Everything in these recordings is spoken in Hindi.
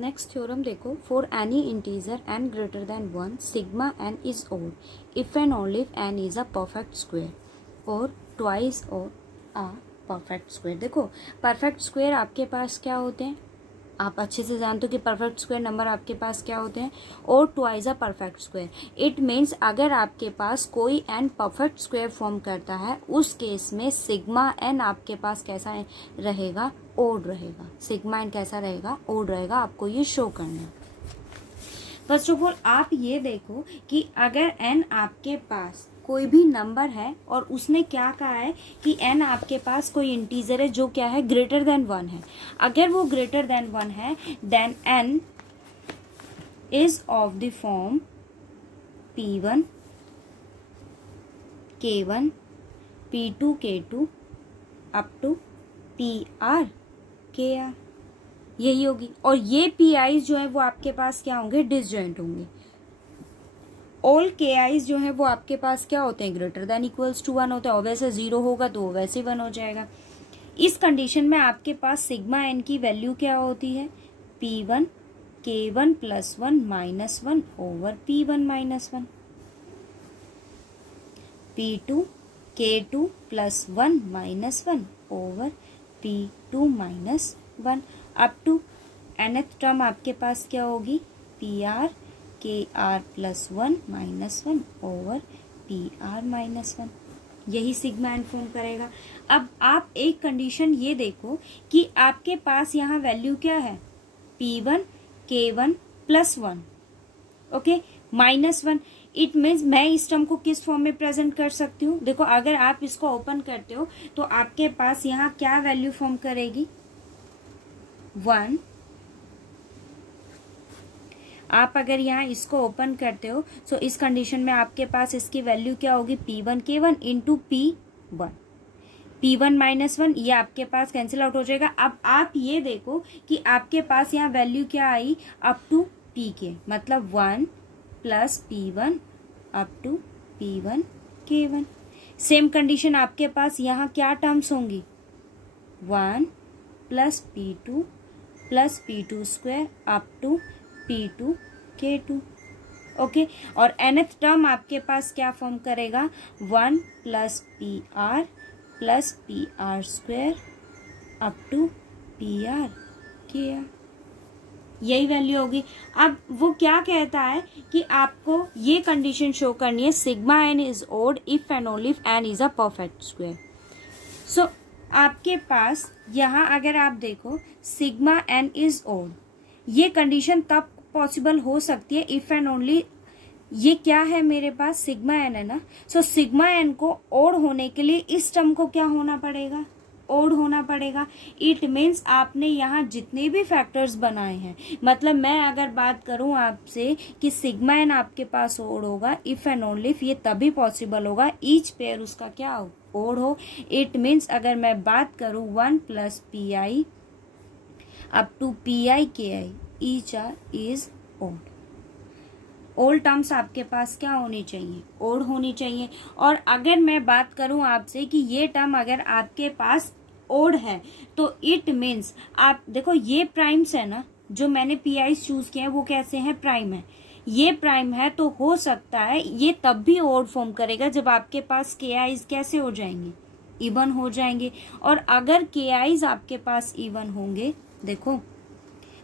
नेक्स्ट थ्योरम देखो, for any integer n greater than 1 sigma n is odd if and only if n is a perfect square और ट्वाइस और अ परफेक्ट स्क्वायर। देखो परफेक्ट स्क्वायर आपके पास क्या होते हैं, आप अच्छे से जानते हो कि परफेक्ट स्क्वायर नंबर आपके पास क्या होते हैं, और twice a perfect square. It means अगर आपके पास कोई n परफेक्ट स्क्वायर फॉर्म करता है उस केस में सिग्मा n आपके पास कैसा रहेगा, ओड रहेगा। सिग्मा n कैसा रहेगा, ओड रहेगा। आपको ये शो करना है। फर्स्ट ऑफ ऑल आप ये देखो कि अगर n आपके पास कोई भी नंबर है और उसने क्या कहा है कि n आपके पास कोई इंटीजर है जो क्या है, ग्रेटर देन 1 है। अगर वो ग्रेटर देन 1 है then n is of the form p1 k1 p2 k2 up to pr kr, यही होगी। और ये pi's जो है वो आपके पास क्या होंगे, डिसजॉइंट होंगे। ऑल KI's जो है वो आपके पास क्या होते हैं, ग्रेटर देन इक्वल्स टू 1 होते हैं। और वैसे 0 होगा तो वैसे 1 हो जाएगा। इस कंडीशन में आपके पास सिग्मा n की वैल्यू क्या होती है, p1 k1 plus 1 minus 1 over p1 minus 1, p2 k2 plus 1 minus 1 over p2 minus 1 up to nth term आपके पास क्या होगी, pr kr plus 1 minus 1 over pr minus 1, यही सिग्मा n फॉर्म करेगा। अब आप एक कंडीशन ये देखो कि आपके पास यहाँ वैल्यू क्या है, p1 k1 plus 1, okay, minus 1। It means मैं इस टर्म को किस फॉर्म में प्रेजेंट कर सकती हूँ, देखो अगर आप इसको ओपन करते हो तो आपके पास यहाँ क्या वैल्यू फॉर्म करेगी, 1। आप अगर यहाँ इसको ओपन करते हो तो इस कंडीशन में आपके पास इसकी वैल्यू क्या होगी, p1 k1 into p1, p1 minus 1, ये आपके पास कैंसिल आउट हो जाएगा। अब आप ये देखो कि आपके पास यहाँ वैल्यू क्या आई, अप टू pk, मतलब 1 plus p1 up to p1 k1। Same condition आपके पास यहाँ क्या टर्म्स होंगी, 1 plus p2 plus p2 square up to p2 k2, okay. और nth टर्म आपके पास क्या फॉर्म करेगा, 1 plus pr plus pr square up to pr kr, यही वैल्यू होगी। अब वो क्या कहता है कि आपको ये कंडीशन शो करनी है, sigma n is odd if and only if n is a perfect square. So आपके पास यहाँ अगर आप देखो सिग्मा n इज ओड, ये कंडीशन तब पॉसिबल हो सकती है इफ एंड ओनली, ये क्या है मेरे पास, सिग्मा n है ना। सो सिग्मा n को ओड होने के लिए इस टर्म को क्या होना पड़ेगा, ओड होना पड़ेगा। इट मीन्स आपने यहाँ जितने भी फैक्टर्स बनाए हैं, मतलब मैं अगर बात करूं आपसे कि सिग्मा n आपके पास ओड होगा इफ एंड ओनली इफ, ये तभी पॉसिबल होगा ईच पेयर उसका क्या हो, ओड हो। इट मीन्स अगर मैं बात करूं 1 plus pi up to pi ki each r is odd, all terms आपके पास क्या होनी चाहिए, ओड होनी चाहिए। और अगर मैं बात करूं आपसे कि ये टर्म अगर आपके पास ओड है तो इट मीन्स आप देखो ये प्राइम्स है ना, जो मैंने PI's चूज किए हैं वो कैसे हैं, प्राइम है। ये प्राइम है तो हो सकता है ये तब भी ओड फॉर्म करेगा जब आपके पास KI's कैसे हो जाएंगे, इवन हो जाएंगे। और अगर KI's आपके पास इवन होंगे, देखो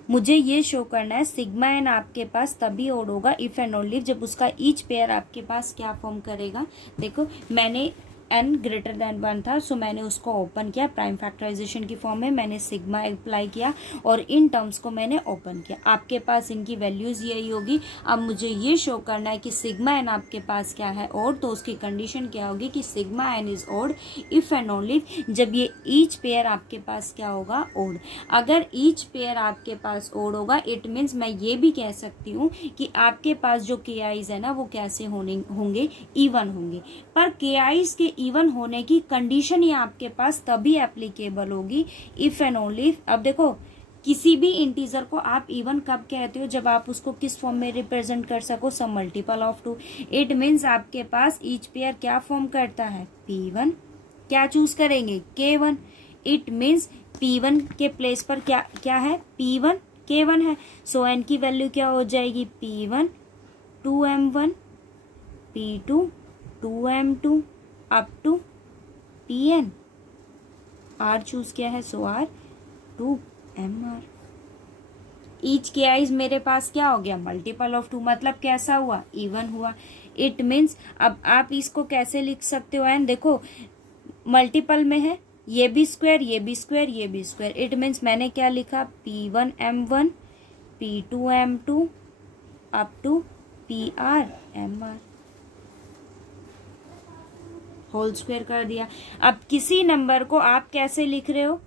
मुझे ये शो करना है सिग्मा n आपके पास तभी ओड होगा इफ एंड ओनली जब उसका ईच पेयर आपके पास क्या फॉर्म करेगा। देखो मैंने n ग्रेटर देन 1 था, सो मैंने उसको ओपन किया, प्राइम फैक्टराइजेशन की फॉर्म में मैंने सिग्मा अप्लाई किया और इन टर्म्स को मैंने ओपन किया। आपके पास इनकी वैल्यूज यही होगी। अब मुझे ये शो करना है कि सिग्मा n आपके पास क्या है, ओड, तो उसकी कंडीशन क्या होगी कि sigma n is odd if and only जब ये ईच पेयर आपके पास क्या होगा, ओड। अगर ईच पेयर आपके पास ओड होगा इट मीन्स मैं ये भी कह सकती हूँ कि आपके पास जो KI's है ना वो कैसे होंगे, इवन होंगे। पर KI's के इवन होने की कंडीशन ही आपके पास तभी एप्लीकेबल होगी इफ एंड ओनली। अब देखो किसी भी इंटीजर को आप इवन कब कहते हो, जब आप उसको किस फॉर्म में रिप्रेजेंट कर सको, सम मल्टीपल ऑफ 2। इट मीन्स आपके पास ईच पेयर क्या फॉर्म करता है, P1, क्या चूज करेंगे, K1। इट मीन्स P1 के प्लेस पर क्या है, P1 K1 है। सो n की वैल्यू क्या हो जाएगी, P1 2m1, P2 2m2 up to Pn। R choose किया है, सो R 2mr। ईच के आईज मेरे पास क्या हो गया, मल्टीपल ऑफ 2, मतलब कैसा हुआ, इवन हुआ। इट मीन्स अब आप इसको कैसे लिख सकते हो, एंड देखो मल्टीपल में है, ये भी स्क्वायर, ये भी स्क्वायर, ये भी स्क्वायर। इट मीन्स मैंने क्या लिखा, P1m1 P2m2 up to PRmr whole square कर दिया। अब किसी नंबर को आप कैसे लिख रहे हो,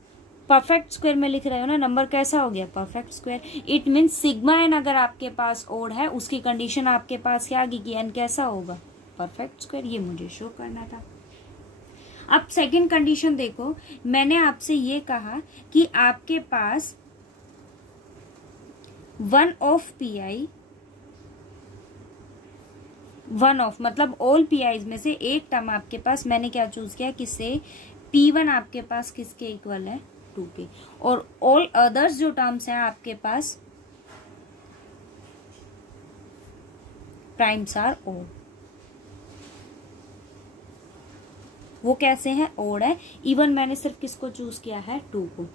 परफेक्ट स्क्वायर में लिख रहे हो ना, नंबर कैसा हो गया, perfect square. It means sigma n अगर आपके पास ओड है, उसकी कंडीशन आपके पास क्या आ गई कि एन कैसा होगा, परफेक्ट स्क्वायर। ये मुझे शो करना था। अब सेकंड कंडीशन देखो, मैंने आपसे ये कहा कि आपके पास one of pi, one of मतलब ऑल पीआईज में से एक टर्म आपके पास, मैंने क्या चूज किया, किससे, P1 आपके पास किसके इक्वल है, 2 के, और ऑल अदर्स जो टर्म्स हैं आपके पास प्राइम्स आर ओड। वो कैसे हैं, ओड है। इवन मैंने सिर्फ किसको चूज किया है, 2 को।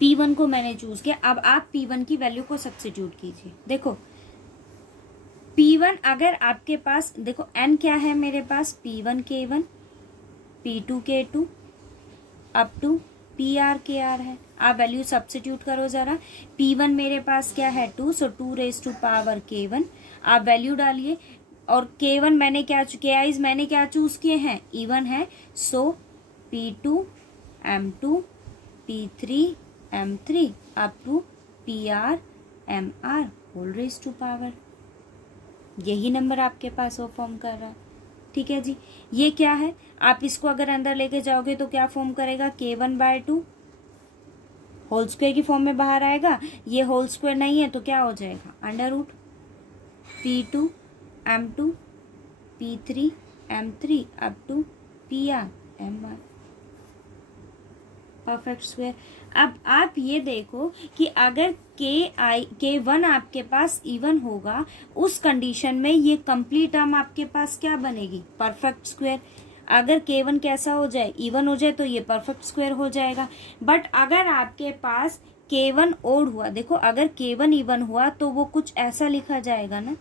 P1 को मैंने चूज किया। अब आप P1 की वैल्यू को सब्स्टिट्यूट कीजिए। देखो P1 अगर आपके पास, देखो n क्या है मेरे पास, P1 K1 P2 K2 up to PR KR है। आप वैल्यू सब्स्टिट्यूट करो जरा। P1 मेरे पास क्या है, 2, सो 2 रेज टू पावर K1। आप वैल्यू डालिए, और K1 मैंने क्या, KIs मैंने क्या चूज किए हैं, इवन है, so P2 M2 P3 M3 up to PR MR whole raise to power. यही नंबर आपके पास वो फॉर्म कर रहा है। ठीक है जी, ये क्या है, आप इसको अगर अंदर लेके जाओगे तो क्या फॉर्म करेगा, K1/2 होल स्क्वायर की फॉर्म में बाहर आएगा। ये होल स्क्वायर नहीं है तो क्या हो जाएगा, under root P2 M2 P3 M3 up to PR MR perfect square. अब आप ये देखो कि अगर K1 आपके पास इवन होगा, उस कंडीशन में ये कंप्लीट टर्म आपके पास क्या बनेगी, परफेक्ट स्क्वायर। अगर K1 कैसा हो जाए, इवन हो जाए, तो ये परफेक्ट स्क्वायर हो जाएगा। बट अगर आपके पास K1 ओड हुआ, देखो अगर K1 इवन हुआ तो वो कुछ ऐसा लिखा जाएगा ना,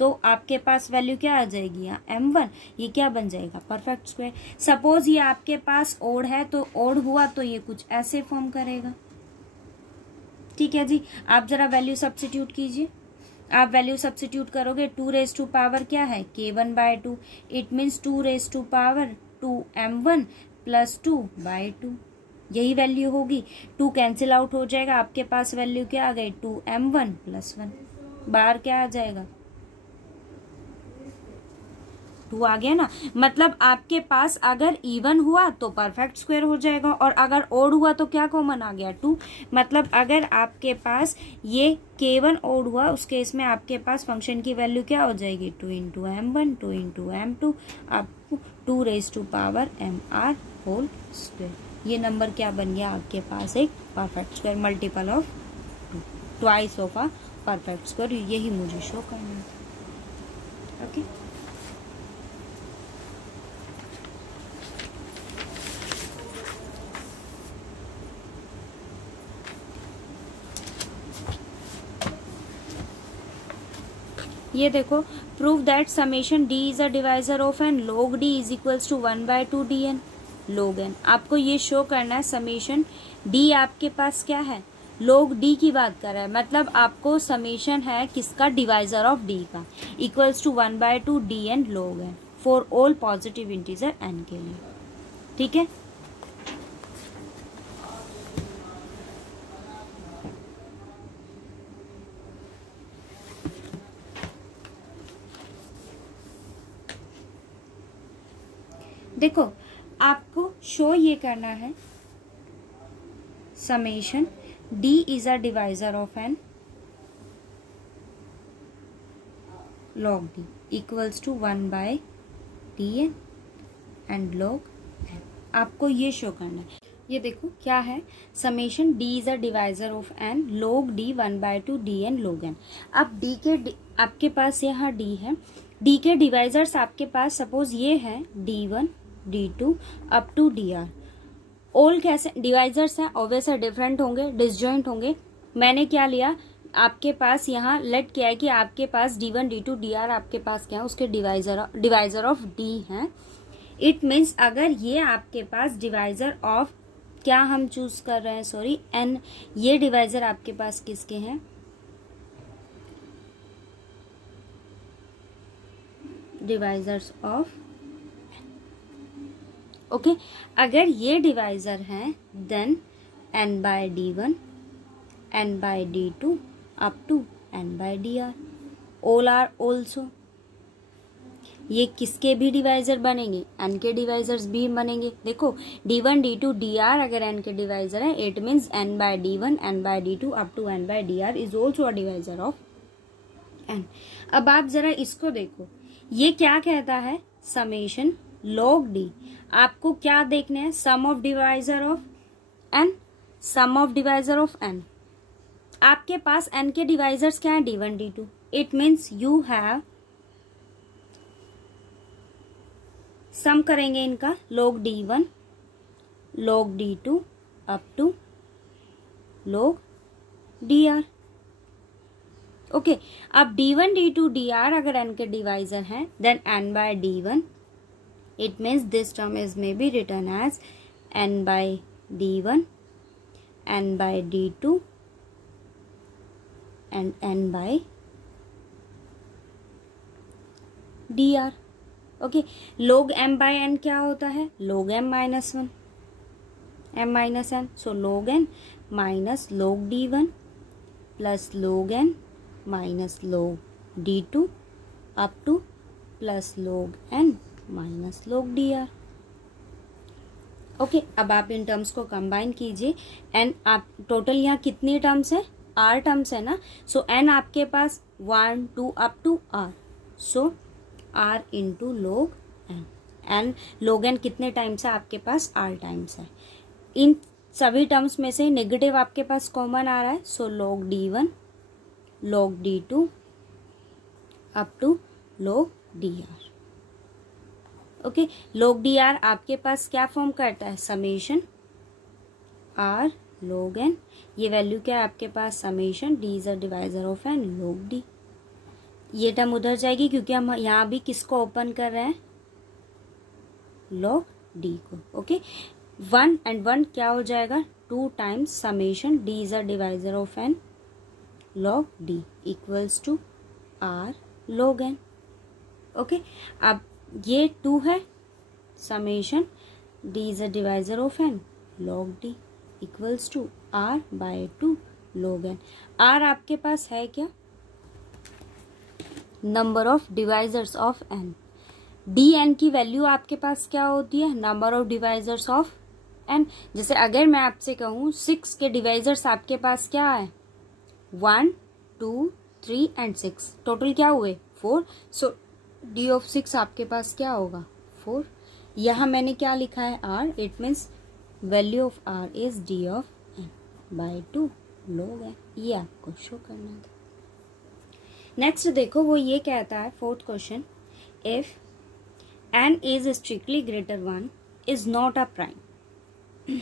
तो आपके पास वैल्यू क्या आ जाएगी, यहाँ M1, ये क्या बन जाएगा, परफेक्ट स्क्वायर। सपोज ये आपके पास ओड है, तो ओड हुआ तो ये कुछ ऐसे फॉर्म करेगा। ठीक है जी, आप जरा वैल्यू सब्स्टिट्यूट कीजिए। आप वैल्यू सब्स्टिट्यूट करोगे, 2 रेज टू पावर क्या है, K1/2। It means 2 raise to power 2m1 plus 2/2, यही वैल्यू होगी। 2 कैंसिल आउट हो जाएगा, आपके पास वैल्यू क्या आ गई, 2m1 प्लस 1, बाहर क्या आ जाएगा, 2 आ गया ना। मतलब आपके पास अगर इवन हुआ तो परफेक्ट स्क्वायर हो जाएगा, और अगर ओड हुआ तो क्या कॉमन आ गया, 2। मतलब अगर आपके पास ये K1 ओड हुआ, उस केस में आपके पास फंक्शन की वैल्यू क्या हो जाएगी, 2 into M1 2 into M2 up to 2 raise to power MR whole square. ये नंबर क्या बन गया आपके पास, एक perfect square, multiple of 2, twice of a perfect square. यही मुझे शो करना है। ओके, ये देखो, prove that summation d is a divisor of n log d is equals to 1/2 dn log n। आपको ये शो करना है समेशन डी आपके पास क्या है, log d की बात कर रहा है, मतलब आपको समेशन है किसका, डिवाइजर ऑफ d का, equals to 1/2 dn log n for all positive integer n के लिए। ठीक है, देखो आपको शो ये करना है summation d is a divisor of n log d equals to 1/dn and log n। आपको ये शो करना है। ये देखो क्या है, summation d is a divisor of n, log d 1/2 dn log n। अब डी के आपके पास यहाँ डी है, डी के डिवाइजर्स आपके पास सपोज ये है d1 d2 up to dr। All कैसे डिवाइजर्स हैं, ऑब्वियस है डिफरेंट होंगे, डिसजॉइंट होंगे। मैंने क्या लिया, आपके पास यहाँ लेट क्या है कि आपके पास d1 d2 dr आपके पास क्या है, उसके डिवाइजर ऑफ d है। इट मीन्स अगर ये आपके पास डिवाइजर ऑफ क्या हम चूज कर रहे हैं, सॉरी n, ये डिवाइजर आपके पास किसके हैं, डिवाइजर्स ऑफ ओके। अगर ये डिवाइजर हैं then n by d1 n by d2 up to n by dr, all are also. ये किसके भी डिवाइजर बनेंगे, n के डिवाइजर्स भी बनेंगे। देखो d1 d2 dr अगर n के डिवाइजर है, it means n by d1 n by d2 up to n by dr is also a divisor of n। अब आप जरा इसको देखो, ये क्या कहता है, समेशन log d। आपको क्या देखना है, sum of divisor of n, sum of divisor of n। आपके पास n के डिवाइजर्स क्या है, d1 d2। It means you have, sum करेंगे इनका, log d1 log d2 up to log dr। Okay, अब d1 d2 dr अगर n के डिवाइजर हैं then n by d1, it means this term is maybe written as n by d1 n by d2 and n by dr। Okay, log m by n क्या होता है, log m minus 1 m minus n, so log n minus log d1 plus log n minus log d2 up two plus log n minus log dr। Okay, अब आप इन टर्म्स को कंबाइन कीजिए। n आप टोटल यहाँ कितनी टर्म्स है, r टर्म्स है ना, सो n आपके पास 1 2 up to r, so r into log n। n log n कितने टाइम्स है आपके पास, r टाइम्स है। इन सभी टर्म्स में से नेगेटिव आपके पास कॉमन आ रहा है, so log d1 log d2 up to log dr। Okay, log dr आपके पास क्या फॉर्म करता है, समेशन r log n। ये वैल्यू क्या है आपके पास, summation d is a divisor of n log d। ये टर्म उधर जाएगी क्योंकि हम यहाँ भी किसको ओपन कर रहे हैं, log d को। ओके, 1 and 1 क्या हो जाएगा, 2 times summation d is a divisor of n log d equals to r log n। Okay, अब ये 2 है, summation d is a divisor of n log d equals to r by 2 log n। r आपके पास है क्या, number of divisors of n। D n की वैल्यू आपके पास क्या होती है, number of divisors of n। जैसे अगर मैं आपसे कहूँ 6 के डिवाइजर्स आपके पास क्या है, 1 2 3 एंड 6, टोटल क्या हुए 4, सो डी ऑफ 6 आपके पास क्या होगा 4। यहाँ मैंने क्या लिखा है r, it means value of r is d of n by 2 log n। ये आपको शो करना था। नेक्स्ट देखो, वो ये कहता है fourth question, if n is strictly greater 1 is not a prime.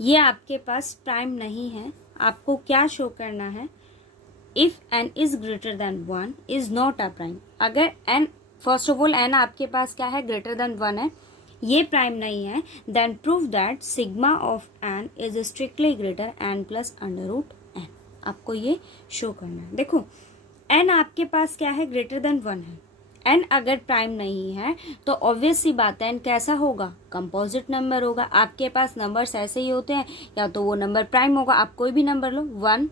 ये आपके पास प्राइम नहीं है, आपको क्या शो करना है, if n is greater than 1 is not a prime. अगर n, first of all n आपके पास क्या है, ग्रेटर देन 1 है, ये प्राइम नहीं है, then prove that sigma of n is strictly greater n plus under root n। आपको ये शो करना है। देखो n आपके पास क्या है, ग्रेटर देन 1 है। n अगर प्राइम नहीं है तो ऑब्वियस सी बात है n कैसा होगा, कंपोजिट नंबर होगा। आपके पास नंबर्स ऐसे ही होते हैं, या तो वो नंबर प्राइम होगा, आप कोई भी नंबर लो, 1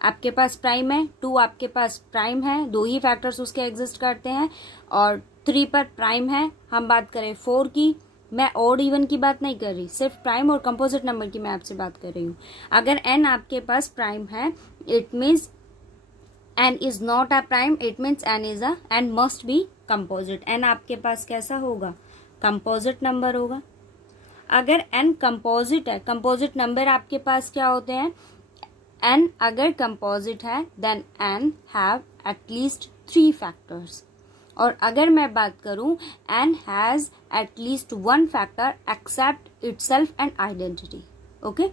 आपके पास प्राइम है, 2 आपके पास प्राइम है, 2 ही फैक्टर्स उसके एग्जिस्ट करते हैं, और 3 पर प्राइम है। हम बात करें 4 की, मैं ऑड इवन की बात नहीं कर रही, सिर्फ प्राइम और कंपोजिट नंबर की मैं आपसे बात कर रही हूँ। अगर n आपके पास प्राइम है, it means n is not a prime, it means n must B composite. n आपके पास कैसा होगा, कंपोजिट नंबर होगा। अगर n कंपोजिट है, कंपोजिट नंबर आपके पास क्या होते हैं, n अगर कंपोजिट है then n have at least 3 factors. और अगर मैं बात करूं n has at least 1 factor except itself and identity. Okay,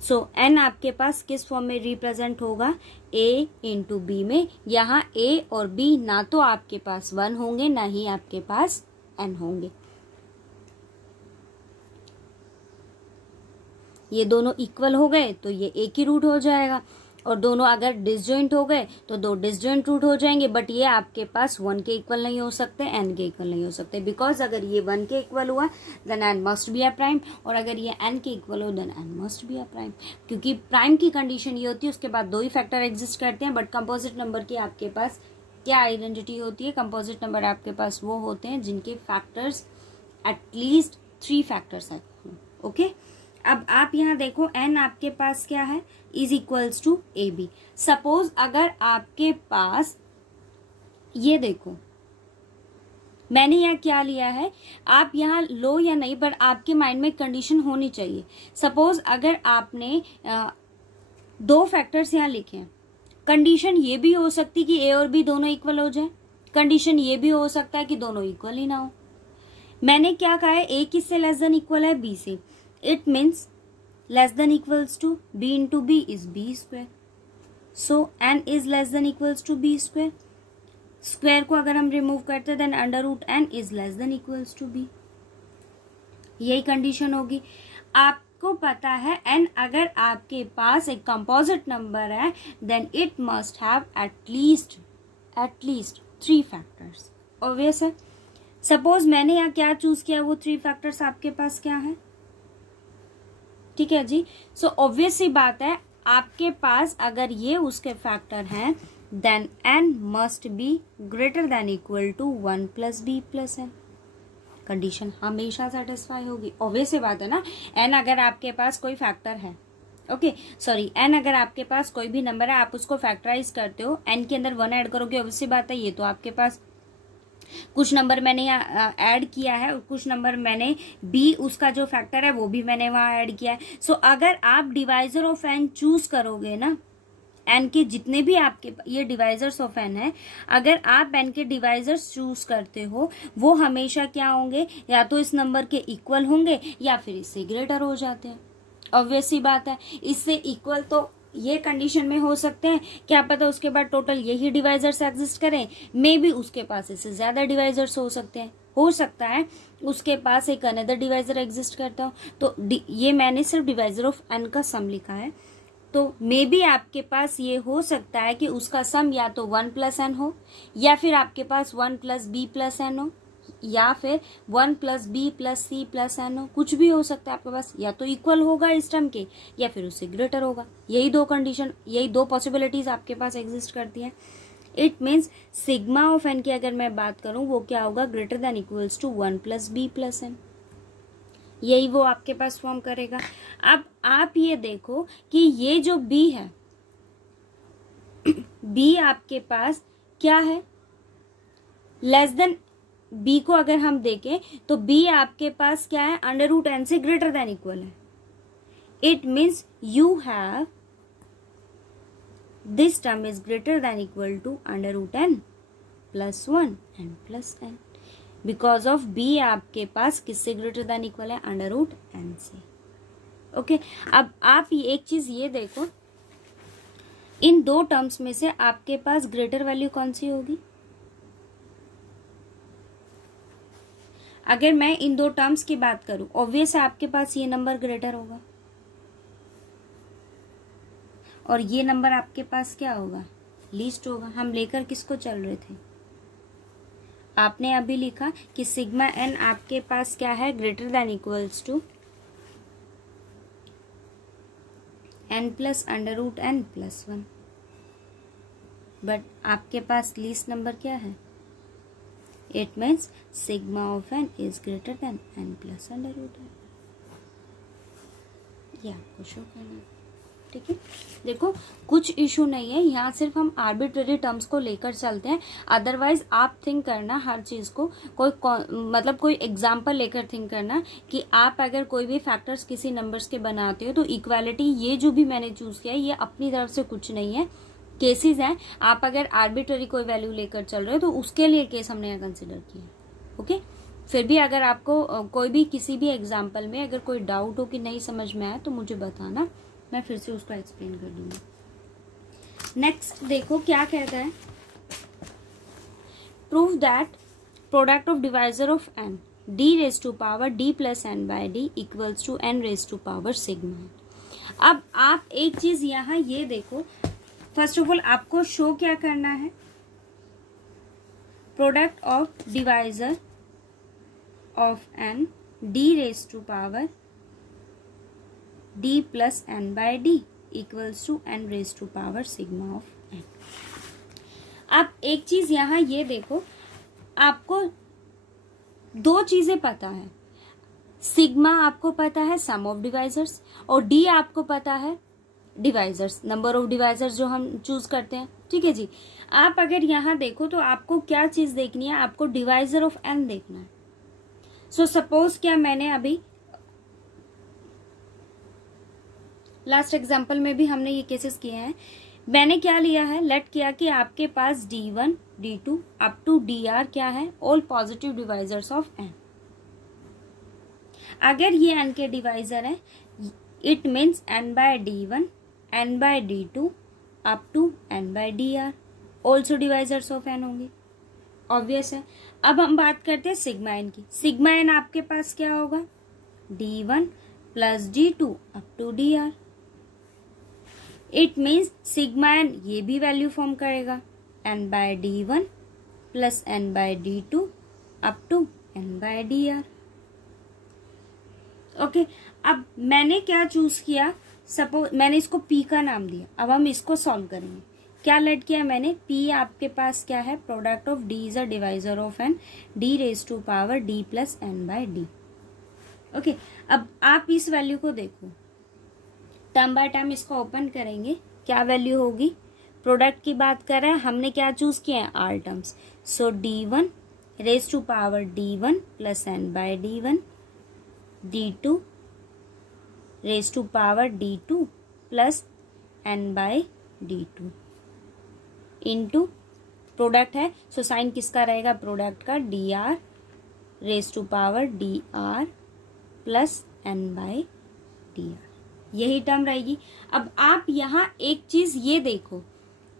so n आपके पास किस फॉर्म में रिप्रेजेंट होगा, a इंटू बी में। यहाँ a और b ना तो आपके पास 1 होंगे ना ही आपके पास n होंगे। ये दोनों इक्वल हो गए तो ये एक ही रूट हो जाएगा, और दोनों अगर डिसजॉइंट हो गए तो 2 डिसजॉइंट रूट हो जाएंगे। बट ये आपके पास 1 के इक्वल नहीं हो सकते, n के इक्वल नहीं हो सकते, बिकॉज अगर ये 1 के इक्वल हुआ then n must be a prime, और अगर ये n के इक्वल हो then n must be a prime. क्योंकि प्राइम की कंडीशन ये होती है उसके बाद 2 ही फैक्टर एग्जिस्ट करते हैं। बट कंपोजिट नंबर की आपके पास क्या आइडेंटिटी होती है, कंपोजिट नंबर आपके पास वो होते हैं जिनके फैक्टर्स एटलीस्ट 3 फैक्टर्स है। ओके, अब आप यहाँ देखो n आपके पास क्या है, is equals to a b. Suppose अगर आपके पास, ये देखो मैंने यहाँ क्या लिया है, आप यहाँ लो या नहीं पर आपके माइंड में कंडीशन होनी चाहिए। सपोज अगर आपने 2 फैक्टर्स यहाँ लिखे हैं, कंडीशन ये भी हो सकती कि a और b दोनों इक्वल हो जाए, कंडीशन ये भी हो सकता है कि दोनों इक्वल ही ना हो। मैंने क्या कहा है, a किससे लेस देन इक्वल है, b से। It means less than equals to b into b is b square. So n is less than equals to b square. Square को अगर हम रिमूव करते then under root n is less than equals to b. यही कंडीशन होगी। आपको पता है n अगर आपके पास एक कंपोजिट नंबर है then it must have at least 3 factors. Obvious है। सपोज मैंने यहाँ क्या चूज किया, वो 3 फैक्टर्स आपके पास क्या है, ठीक है जी। सो ऑब्वियस सी बात है, आपके पास अगर ये उसके फैक्टर हैं then n must be greater than equal to 1 plus b plus n। Condition हमेशा सेटिस्फाई होगी। ऑब्वियस सी बात है ना, n अगर आपके पास कोई फैक्टर है, ओके सॉरी n अगर आपके पास कोई भी नंबर है, आप उसको फैक्टराइज करते हो, n के अंदर 1 ऐड करोगे, ऑब्वियस सी बात है ये तो आपके पास कुछ नंबर मैंने यहाँ ऐड किया है और कुछ नंबर मैंने b उसका जो फैक्टर है वो भी मैंने वहां ऐड किया है। सो अगर आप डिवाइजर ऑफ n चूज करोगे ना, n के जितने भी आपके ये डिवाइजर्स ऑफ n है, अगर आप n के डिवाइजर्स चूज करते हो वो हमेशा क्या होंगे, या तो इस नंबर के इक्वल होंगे या फिर इससे ग्रेटर हो जाते हैं। ऑब्वियस सी बात है, इससे इक्वल तो ये कंडीशन में हो सकते हैं, क्या पता उसके बाद टोटल यही डिवाइजर्स एग्जिस्ट करें, मे बी उसके पास इससे ज्यादा डिवाइजर्स हो सकते हैं, हो सकता है उसके पास एक अनदर डिवाइजर एग्जिस्ट करता हो। तो ये मैंने सिर्फ डिवाइजर ऑफ n का सम लिखा है, तो मे बी आपके पास ये हो सकता है कि उसका सम या तो 1 प्लस n हो, या फिर आपके पास 1 प्लस b प्लस n हो, या फिर 1 plus b plus c plus n हो, कुछ भी हो सकता है आपके पास, या तो इक्वल होगा इस टर्म के या फिर उससे ग्रेटर होगा। यही 2 कंडीशन, यही 2 पॉसिबिलिटीज आपके पास एग्जिस्ट करती हैं। It means sigma of n की अगर मैं बात करूं वो क्या होगा, greater than equals to 1 plus b plus n, यही वो आपके पास फॉर्म करेगा। अब आप ये देखो कि ये जो बी है, बी आपके पास क्या है, लेस देन b को अगर हम देखें तो b आपके पास क्या है, अंडर रूट n से ग्रेटर देन इक्वल है। It means you have this term is greater than equal to under root n plus 1 n plus n, because of b आपके पास किससे ग्रेटर देन इक्वल है, अंडर रूट n से। ओके, अब आप एक चीज ये देखो, इन 2 टर्म्स में से आपके पास ग्रेटर वैल्यू कौन सी होगी। अगर मैं इन 2 टर्म्स की बात करूं, ऑब्वियस है आपके पास ये नंबर ग्रेटर होगा और ये नंबर आपके पास क्या होगा, लीस्ट होगा। हम लेकर किसको चल रहे थे, आपने अभी लिखा कि सिग्मा एन आपके पास क्या है, greater than equals to n plus under root n plus 1, but आपके पास लीस्ट नंबर क्या है, it means sigma of n is greater than n plus under root n. ये आपको शो करना है। ठीक है, देखो कुछ इशू नहीं है, यहाँ सिर्फ हम आर्बिट्ररी टर्म्स को लेकर चलते हैं। अदरवाइज आप थिंक करना हर चीज को मतलब कोई एग्जाम्पल लेकर थिंक करना कि आप अगर कोई भी फैक्टर्स किसी नंबर्स के बनाते हो तो इक्वालिटी ये जो भी मैंने चूज किया है ये अपनी तरफ से कुछ नहीं है, केसेस हैं। आप अगर आर्बिट्ररी कोई वैल्यू लेकर चल रहे हो तो उसके लिए केस हमने यहाँ कंसिडर किया। ओके, फिर भी अगर आपको कोई भी किसी भी एग्जाम्पल में अगर कोई डाउट हो कि नहीं समझ में आया तो मुझे बताना, मैं फिर से उसको एक्सप्लेन कर दूंगी। नेक्स्ट देखो क्या कहता है, prove that product of divisor of n d raise to power d plus n by d equals to n raise to power sigma. अब आप एक चीज यहाँ ये देखो, फर्स्ट ऑफ ऑल आपको शो क्या करना है, product of divisor of n d raise to power d plus n by d equals to n raise to power sigma of n। अब एक चीज यहाँ ये देखो, आपको दो चीजें पता है, सिग्मा आपको पता है सम ऑफ डिवाइजर्स, और d आपको पता है डिवाइजर्स, नंबर ऑफ डिवाइजर्स जो हम चूज करते हैं। ठीक है जी, आप अगर यहाँ देखो तो आपको क्या चीज देखनी है, आपको डिवाइजर ऑफ n देखना है। सो सपोज क्या मैंने अभी लास्ट एग्जाम्पल में भी हमने ये केसेस किए हैं, मैंने क्या लिया है, लेट किया कि आपके पास d1 d2 up to dr क्या है, all positive divisors of n। अगर ये n के डिवाइजर है it means n by d1 n by d2 up to n by dr also divisors of n होंगे, ऑब्वियस है। अब हम बात करते हैं सिग्मा n की। सिग्मा n आपके पास क्या होगा, d1 plus d2 up to dr। It means sigma n ये भी वैल्यू फॉर्म करेगा n by d1 plus n by d2 up to n by dr। Okay, अब मैंने क्या चूज किया, सपोज मैंने इसको p का नाम दिया। अब हम इसको सॉल्व करेंगे। क्या लेट किया मैंने, p आपके पास क्या है, product of d is a divisor of n d raise to power d plus n by d। Okay, अब आप इस वैल्यू को देखो, टर्म बाय टर्म इसको ओपन करेंगे, क्या वैल्यू होगी, प्रोडक्ट की बात कर रहे हैं, हमने क्या चूज किया है, r terms. So d1 raise to power d1 plus n by d1, d2 raise to power d2 plus n by d2 into product है, सो साइन किसका रहेगा, प्रोडक्ट का, dr raise to power dr plus n by dr, यही टर्म रहेगी। अब आप यहाँ एक चीज ये देखो,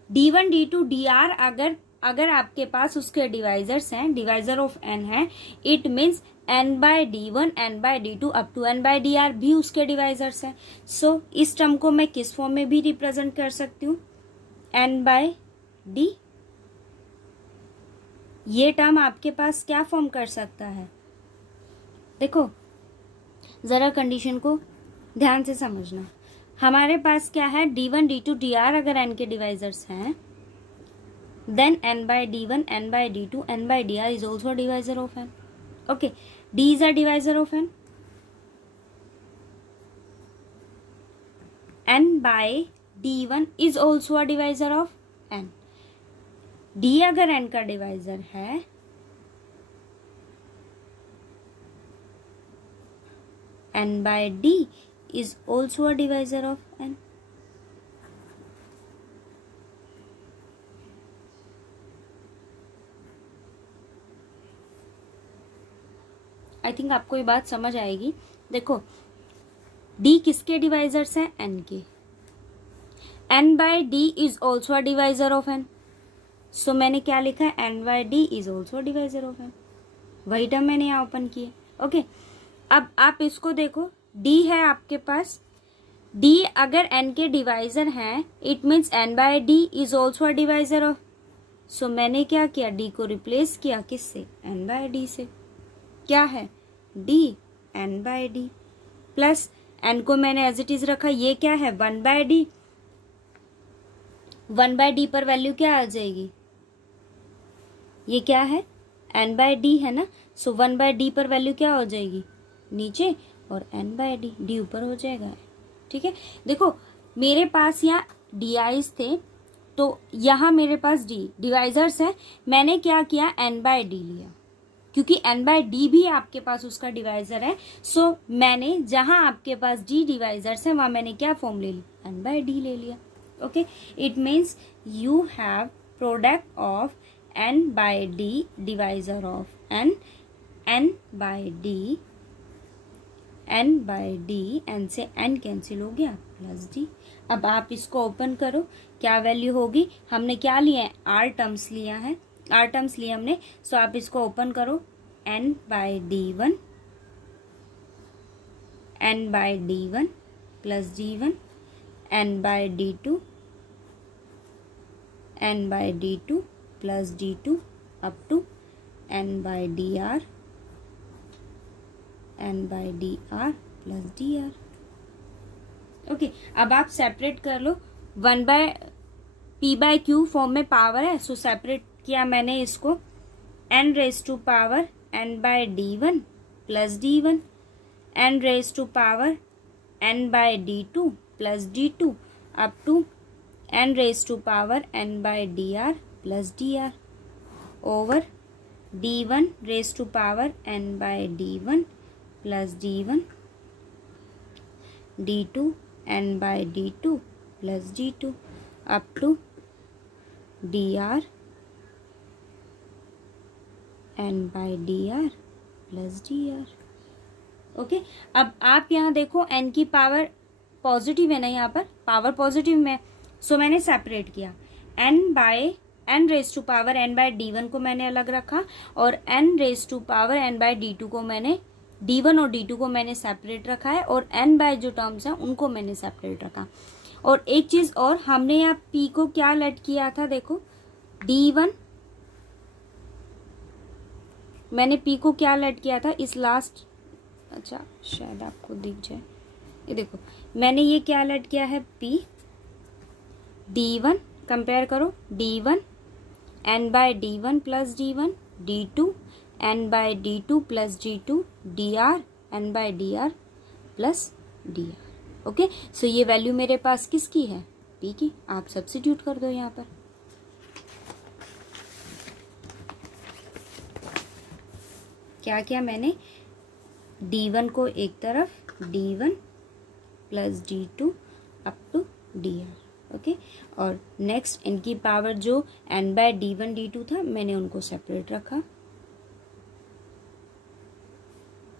d1 d2 dr अगर आपके पास उसके डिवाइजर्स हैं, डिवाइजर ऑफ n है, it means n by d1 n by d2 up to n by dr भी उसके डिवाइजर्स हैं। सो इस टर्म को मैं किस फॉर्म में भी रिप्रेजेंट कर सकती हूँ, n बाय d। ये टर्म आपके पास क्या फॉर्म कर सकता है, देखो जरा कंडीशन को ध्यान से समझना। हमारे पास क्या है, d1 d2 dr अगर n के डिवाइजर्स हैं, then n by d1 n by d2 n by dr is also divisor of n। Okay, d is a divisor of n, n by d1 is also a divisor of n। d अगर n का डिवाइजर है n by d is also a divisor of n। I think आपको ये बात समझ आएगी। देखो d किसके डिवाइजर्स हैं, n के, n by d is also a divisor of n। So मैंने क्या लिखा है, n by d is also divisor of n, वही टर्म मैंने यहाँ ओपन किए। ओके, अब आप इसको देखो, d है आपके पास, d अगर n के डिवाइजर हैं it means n by d is also a divisor of. So मैंने क्या किया, d को रिप्लेस किया किससे, n बाय d से। क्या है, d n by d plus n को मैंने एज इट इज रखा, ये क्या है, 1 बाय d। 1 बाय d पर वैल्यू क्या आ जाएगी, ये क्या है, n बाय d है ना। सो 1 बाय d पर वैल्यू क्या हो जाएगी, नीचे, और n बाय d ऊपर हो जाएगा। ठीक है, देखो मेरे पास यहाँ DIs थे, तो यहाँ मेरे पास D डिवाइजर्स है, मैंने क्या किया n/d लिया, क्योंकि n/d भी आपके पास उसका डिवाइजर है। सो मैंने जहां आपके पास D डिवाइजर्स है वहां मैंने क्या फॉर्म ले ली, n/d ले लिया। Okay, it means you have product of n/d divisor of n/d n से n कैंसिल हो गया प्लस d। अब आप इसको ओपन करो, क्या वैल्यू होगी, हमने क्या लिया है, r टर्म्स लिया है, r टर्म्स लिए हमने। सो आप इसको ओपन करो, n/d1 plus d1 n/d2 plus d2 up to n/dr plus dr। Okay, अब आप सेपरेट कर लो, 1/p/q फॉर्म में पावर है, सो सेपरेट किया मैंने इसको, n⁻n/d1 plus d1 n⁻n/d2 plus d2 up to n⁻n/dr plus dr over d1⁻n/d1 plus d1 d2n/d2 plus d2 up to dr n/dr plus dr। Okay, अब आप यहाँ देखो n की पावर पॉजिटिव है ना, यहाँ पर पावर पॉजिटिव में, सो मैंने सेपरेट किया, n⁻n/d1 को मैंने अलग रखा और n⁻n/d2 को मैंने d1 और d2 को मैंने सेपरेट रखा है, और n बाय जो टर्म्स हैं उनको मैंने सेपरेट रखा। और एक चीज और, हमने यहाँ p को क्या लेट किया था, देखो d1, मैंने p को क्या लेट किया था इस लास्ट, अच्छा शायद आपको दिख जाए, ये देखो मैंने ये क्या लेट किया है, p d1, कंपेयर करो d1 n/d1 plus d1 d2 n/d2 plus d2 dr n/dr plus dr। Okay, so ये वैल्यू मेरे पास किसकी है, p की। आप सब्स्टिट्यूट कर दो यहाँ पर, क्या किया मैंने, d1 को एक तरफ, d1 plus d2 up to dr। Okay, और नेक्स्ट इनकी पावर जो n/d1 d2 था, मैंने उनको सेपरेट रखा,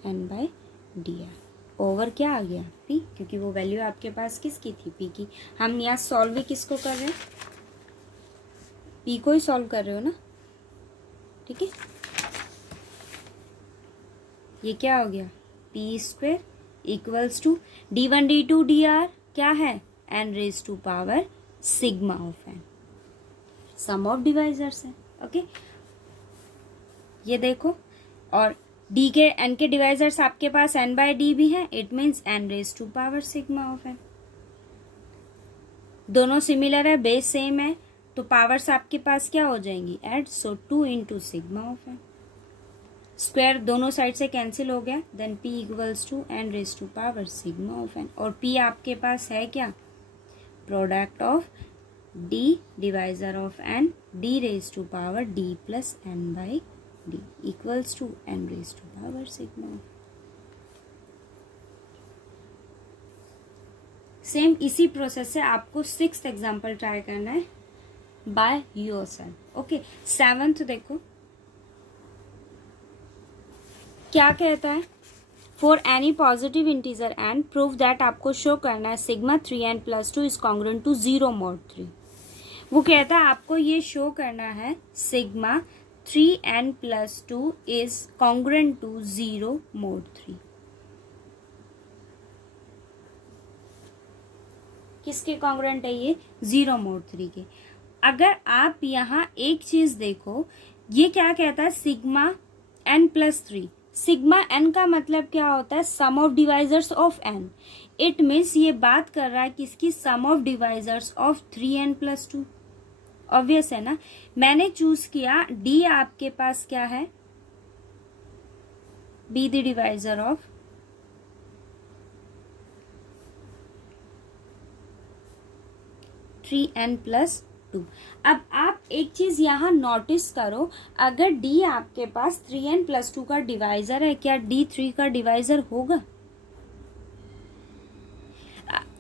n/dr ओवर क्या आ गया, p, क्योंकि वो वैल्यू आपके पास किसकी थी, p की। हम यहाँ सॉल्व भी किसको कर रहे हैं, p को ही सॉल्व कर रहे हो ना, ठीक है। ये क्या हो गया, p² equals to d1 d2 dr क्या है, n⁻⁴ sigma of n, sum of divisors है। ओके, ये देखो, और d के n के डिवाइजर्स आपके पास n/d भी है, it means n⁻⁴ sigma of n। दोनों सिमिलर है, बेस सेम है, तो पावर्स आपके पास क्या हो जाएंगी, add, so 2 into sigma of n। Square दोनों साइड से कैंसिल हो गया, then p equals to n⁻⁴ sigma of n, और p आपके पास है क्या, product of d divisor of n d⁻⁴ d plus n/d equals to n⁻⁴ sigma. Same इसी प्रोसेस से आपको 6th एग्जाम्पल ट्राई करना है बाय योरसेल्फ। ओके, 7th देखो क्या कहता है, for any positive integer n prove that, आपको शो करना है sigma 3n plus 2 is congruent to 0 mod 3। वो कहता है आपको ये शो करना है sigma 3n plus 2 is congruent to 0 mod 3। किसके कॉन्ग्रुएंट है ये, 0 mod 3 के। अगर आप यहाँ एक चीज देखो, ये क्या कहता है, sigma n plus 3, sigma n का मतलब क्या होता है, sum of divisors of n। It means ये बात कर रहा है किसकी, sum of divisors of 3n plus 2। Obvious है ना, मैंने चूज किया d आपके पास क्या है, be the divisor of 3n+2। अब आप एक चीज यहाँ नोटिस करो, अगर d आपके पास 3n+2 का डिवाइजर है, क्या d 3 का डिवाइजर होगा?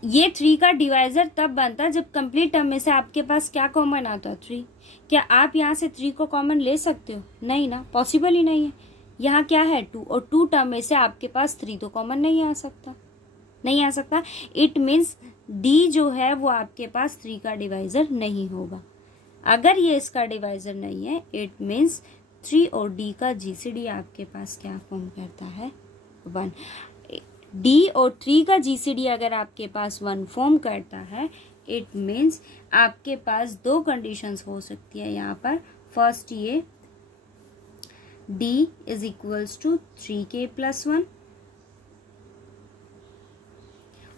ये 3 का डिवाइजर तब बनता जब कंप्लीट टर्म में से आपके पास क्या कॉमन आता? 3। क्या आप यहाँ से 3 को कॉमन ले सकते हो? नहीं ना, पॉसिबल ही नहीं है। यहाँ क्या है? 2, और 2 टर्म में से आपके पास 3 तो कॉमन नहीं आ सकता। इट मीन्स d जो है वो आपके पास 3 का डिवाइजर नहीं होगा। अगर ये इसका डिवाइजर नहीं है, इट मीन्स 3 और d का GCD आपके पास क्या फॉर्म करता है? 1। d और 3 का GCD अगर आपके पास 1 फॉर्म करता है, इट मीन्स आपके पास 2 कंडीशंस हो सकती है यहाँ पर। फर्स्ट ये d is equals to 3k+1,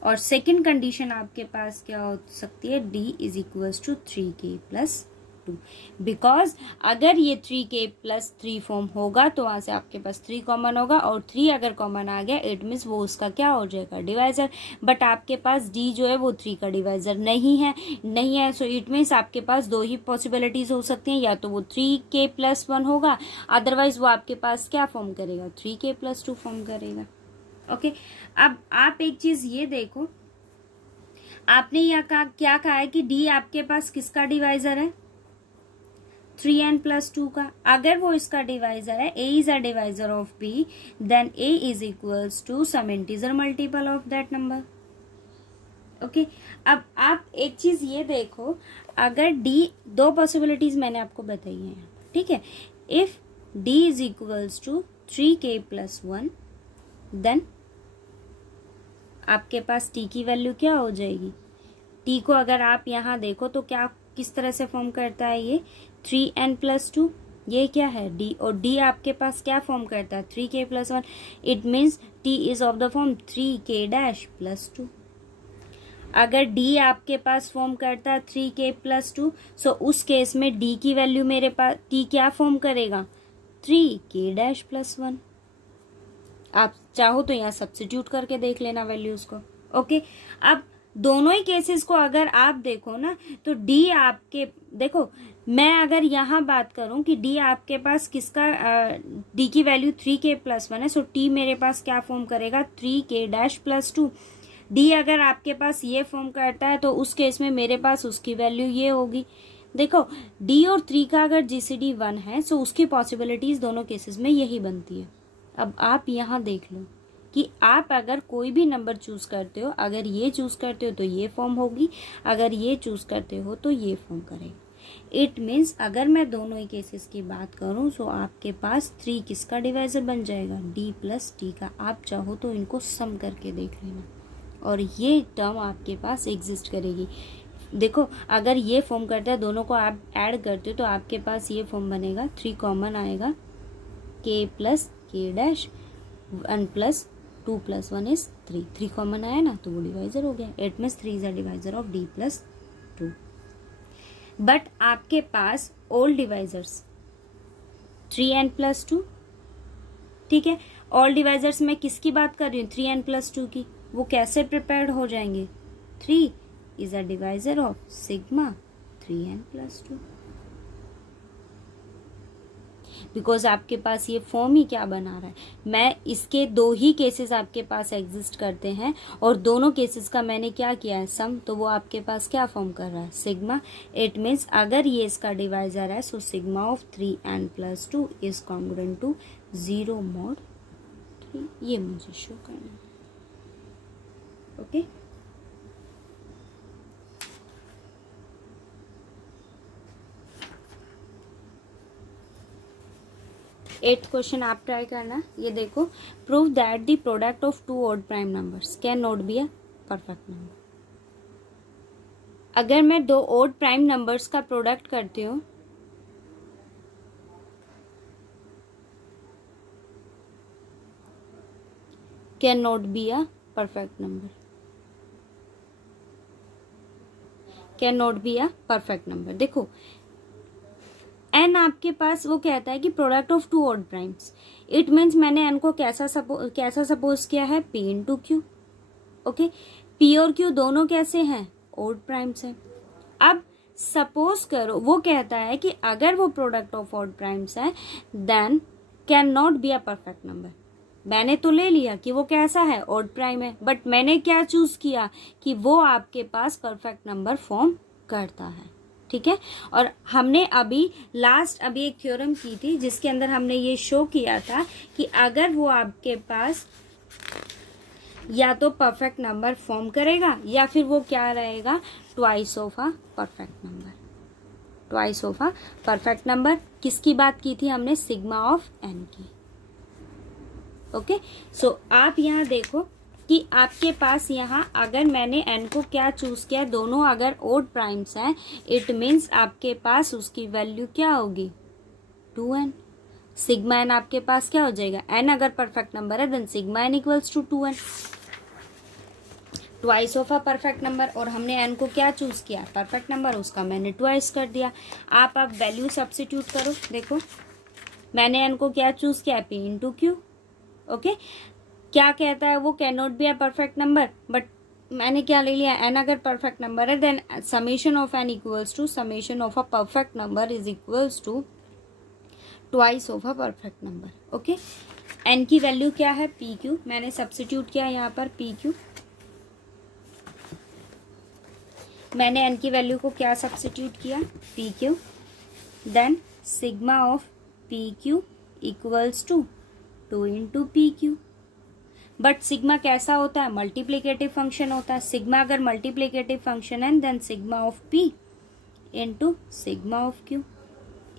और सेकेंड कंडीशन आपके पास क्या हो सकती है? d is equals to 3k+2। Because अगर ये 3k+3 फॉर्म होगा तो वहां से आपके पास 3 कॉमन होगा, और 3 अगर कॉमन आ गया, इट मीन्स वो उसका क्या हो जाएगा? डिवाइजर। बट आपके पास d जो है वो 3 का डिवाइजर नहीं है। सो इट मीन्स आपके पास 2 ही पॉसिबिलिटीज हो सकती हैं, या तो वो 3k+1 होगा, अदरवाइज वो आपके पास क्या फॉर्म करेगा? 3k+2 फॉर्म करेगा। ओके, अब आप एक चीज ये देखो, आपने यहाँ क्या कहा है कि d आपके पास किसका डिवाइजर है? 3n+2 का। अगर वो इसका डिवाइजर है, a is a divisor of b, then a is equals to some integer multiple of that number. Okay, अब आप एक चीज ये देखो, अगर d, 2 पॉसिबिलिटीज मैंने आपको बताई है, ठीक है। If d is equals to 3k+1, देन आपके पास t की वैल्यू क्या हो जाएगी? t को अगर आप यहाँ देखो तो क्या किस तरह से फॉर्म करता है? ये 3n+2, ये क्या है? d, और d आपके पास क्या फॉर्म करता है? 3k+1। It means t is of the form 3k+2। अगर d आपके पास फॉर्म करता है 3k+2, सो उस केस में d की वैल्यू मेरे पास t क्या फॉर्म करेगा? 3k+1। आप चाहो तो यहाँ सब्स्टिट्यूट करके देख लेना वैल्यूज को। ओके, अब दोनों ही केसेस को अगर आप देखो ना, तो d आपके, देखो मैं अगर यहाँ बात करूं कि d आपके पास किसका, d की वैल्यू 3k+1 है, सो t मेरे पास क्या फॉर्म करेगा? 3k+2। d अगर आपके पास ये फॉर्म करता है तो उस केस में मेरे पास उसकी वैल्यू ये होगी। देखो d और 3 का अगर GCD 1 है, सो उसकी पॉसिबिलिटीज दोनों केसेस में यही बनती है। अब आप यहाँ देख लो कि आप अगर कोई भी नंबर चूज करते हो, अगर ये चूज करते हो तो ये फॉर्म होगी, अगर ये चूज करते हो तो ये फॉर्म करेगा। इट मीन्स अगर मैं दोनों ही केसेस की बात करूं, तो आपके पास 3 किसका डिवाइजर बन जाएगा? d + t का। आप चाहो तो इनको सम करके देख लेना, और ये टर्म आपके पास एग्जिस्ट करेगी। देखो अगर ये फॉर्म करता है, दोनों को आप ऐड करते हो तो आपके पास ये फॉर्म बनेगा, 3 कॉमन आएगा, k + k' 1 + 2 + 1 is 3। 3 कॉमन आया ना, तो वो डिवाइजर हो गया। It means 3 is a divisor of d + 2। But आपके पास ऑल डिवाइजर्स 3n+2, ठीक है। ऑल डिवाइजर्स में किसकी बात कर रही हूँ? 3n+2 की। वो कैसे प्रिपेयर्ड हो जाएंगे? 3 is a divisor of sigma 3n+2, because आपके पास ये फॉर्म ही क्या बना रहा है? मैं इसके 2 ही केसेस आपके पास एग्जिस्ट करते हैं, और दोनों केसेस का मैंने क्या किया है? सम। तो वो आपके पास क्या फॉर्म कर रहा है? सिग्मा। इट मीन्स अगर ये इसका डिवाइजर है, so sigma of 3n+2 is congruent to 0 mod 3। ये मुझे शो करना है। ओके, एट्थ क्वेश्चन आप ट्राई करना। ये देखो, prove that the product of 2 odd prime numbers can not be a perfect number. अगर मैं 2 ऑड प्राइम नंबर्स का प्रोडक्ट करती हूँ, can not be a perfect number, can not be a perfect number. देखो n आपके पास वो कहता है कि product of 2 odd primes. It means मैंने n को कैसा सपोज किया है? p × q। ओके, p और q दोनों कैसे हैं? ऑड प्राइम्स हैं। अब सपोज करो वो कहता है कि अगर वो प्रोडक्ट ऑफ ऑड प्राइम्स है then can not be a perfect number. मैंने तो ले लिया कि वो कैसा है, ऑड प्राइम है, बट मैंने क्या चूज किया कि वो आपके पास परफेक्ट नंबर फॉर्म करता है। ठीक है, और हमने अभी एक थ्योरम की थी जिसके अंदर हमने ये शो किया था कि अगर वो आपके पास या तो परफेक्ट नंबर फॉर्म करेगा या फिर वो क्या रहेगा, twice of a perfect number. Twice of a perfect number किसकी बात की थी हमने, सिग्मा ऑफ एन की। ओके, सो आप यहाँ देखो कि आपके पास यहाँ अगर मैंने एन को क्या चूज किया, दोनों अगर ओड प्राइम्स हैं, इट मीन्स आपके पास उसकी वैल्यू क्या होगी, 2n। सिग्मा एन आपके पास क्या हो जाएगा, एन अगर परफेक्ट नंबर है then sigma n equals to 2n, twice of a perfect number. और हमने एन को क्या चूज किया, परफेक्ट नंबर, उसका मैंने ट्वाइस कर दिया। आप अब वैल्यू सब्स्टिट्यूट करो, देखो मैंने एन को क्या चूज किया, पी इंटू क्यू। ओके, क्या कहता है वो, can not be a perfect number, but मैंने क्या ले लिया, एन अगर परफेक्ट नंबर है then summation of n equals to summation of a perfect number is equals to twice of a perfect number. Okay, n की वैल्यू क्या है, पी क्यू, मैंने सब्स्टिट्यूट किया यहाँ पर पी क्यू। मैंने एन की वैल्यू को क्या सब्स्टिट्यूट किया, p q, then sigma of p q equals to 2 into p q. But sigma कैसा होता है, मल्टीप्लिकेटिव फंक्शन होता है। सिग्मा अगर मल्टीप्लिकेटिव फंक्शन है then sigma of p into sigma of q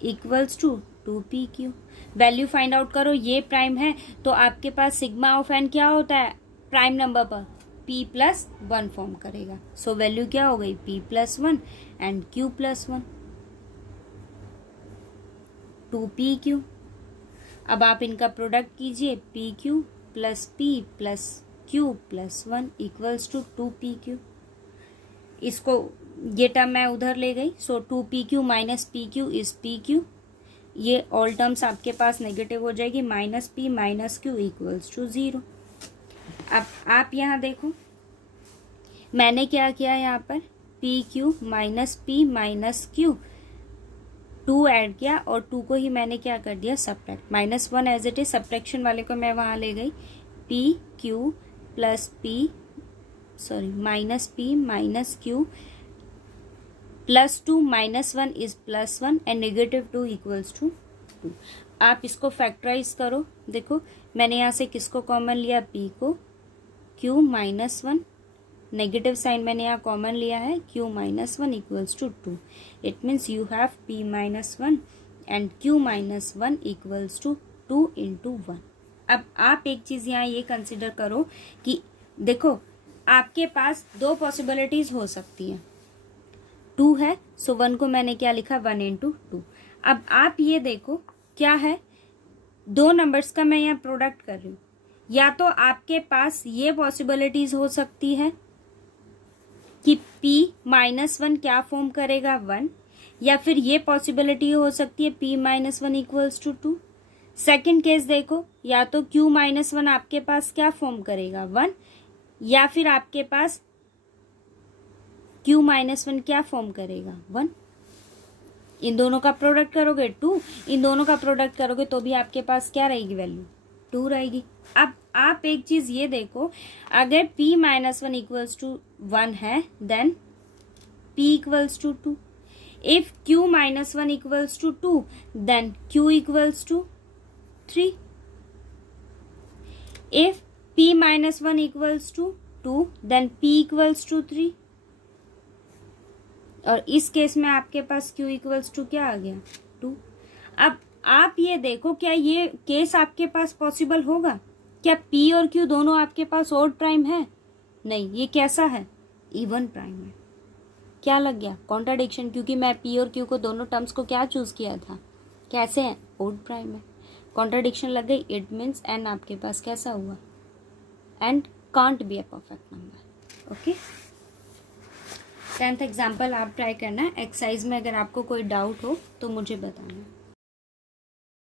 equals to 2p q. Value find out करो, ये प्राइम है तो आपके पास सिग्मा ऑफ एन क्या होता है, प्राइम नंबर पर p प्लस 1 फॉर्म करेगा। सो वैल्यू क्या हो गई, p plus 1 and q plus 1, 2p q. अब आप इनका प्रोडक्ट कीजिए, p q plus p plus q plus 1 equals to 2p q. इसको ये टर्म मैं उधर ले गई, so 2p q minus p q is p q. ये ऑल टर्म्स आपके पास नेगेटिव हो जाएगी, minus p minus Q equals to 0। अब आप यहाँ देखो मैंने क्या किया, यहाँ पर p q minus p minus q 2 add किया और 2 को ही मैंने क्या कर दिया, subtract, -1 as it is, subtraction वाले को मैं वहां ले गई, p q plus p minus p minus q plus 2 -1 is +1 and -2 equals to 2। आप इसको फैक्टराइज करो, देखो मैंने यहाँ से किसको कॉमन लिया, पी को, क्यू -1, नेगेटिव साइन मैंने यहाँ कॉमन लिया है, q -1 equals to 2। It means you have p -1 and q -1 equals to 2 into 1। अब आप एक चीज यहाँ ये कंसिडर करो कि देखो आपके पास दो पॉसिबिलिटीज हो सकती हैं, 2 है सो 1 को मैंने क्या लिखा, 1 इंटू 2। अब आप ये देखो क्या है, दो नंबर्स का मैं यहाँ प्रोडक्ट कर रही हूँ, या तो आपके पास ये पॉसिबिलिटीज हो सकती है कि p -1 क्या फॉर्म करेगा, 1, या फिर ये पॉसिबिलिटी हो सकती है p -1 equals to 2। Second case देखो, या तो q -1 आपके पास क्या फॉर्म करेगा, 1, या फिर आपके पास q -1 क्या फॉर्म करेगा, 1। इन दोनों का प्रोडक्ट करोगे 2, इन दोनों का प्रोडक्ट करोगे तो भी आपके पास क्या रहेगी, वैल्यू 2 रहेगी। अब आप एक चीज ये देखो, अगर p -1 इक्वल्स टू 1 है then p equals to 2। If q -1 equals to 2 then q equals to 3। If p -1 equals to 2 then p equals to 3। और इस केस में आपके पास q इक्वल्स टू क्या आ गया, 2। अब आप ये देखो, क्या ये केस आपके पास पॉसिबल होगा, क्या p और q दोनों आपके पास ऑड प्राइम है, नहीं, ये कैसा है, इवन प्राइम है। क्या लग गया, कॉन्ट्राडिक्शन, क्योंकि मैं p और q को दोनों टर्म्स को क्या चूज किया था, कैसे है, ऑड प्राइम है, कॉन्ट्राडिक्शन लग गई। इट मीन्स n आपके पास कैसा हुआ, and can't be a perfect number. Okay, 10th example आप ट्राई करना, एक्सरसाइज में अगर आपको कोई डाउट हो तो मुझे बताना।